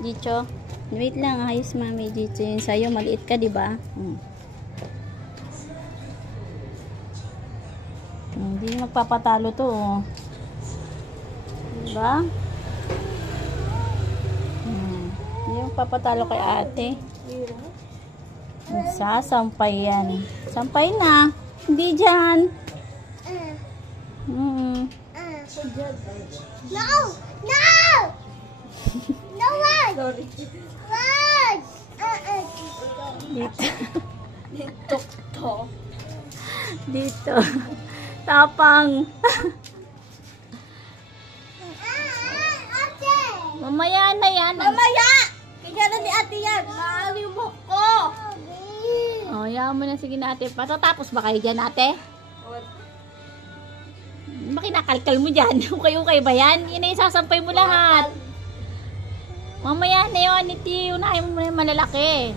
Jicho. Wait lang, ayos mami, Jicho. Yun sa'yo, maliit ka, diba? Hindi magpapatalo to, oh. Diba? Hindi magpapatalo kay ate. Sasampay yan. Sampay na. Hindi dyan. No! No! No one! Sorry. One! Dito. Dito to. Dito. Tapang. Ate! Mamaya na yan. Mamaya! Kaya na ni ate yan. Maalimok ko. Oh, yaman mo na. Sige na ate. Patatapos ba kayo dyan ate? Makinakalkal mo dyan. Ukay-ukay ba yan? Yun ay sasampay mo lahat. Mamaya na yun. Iti, unahin mo na yung malalaki.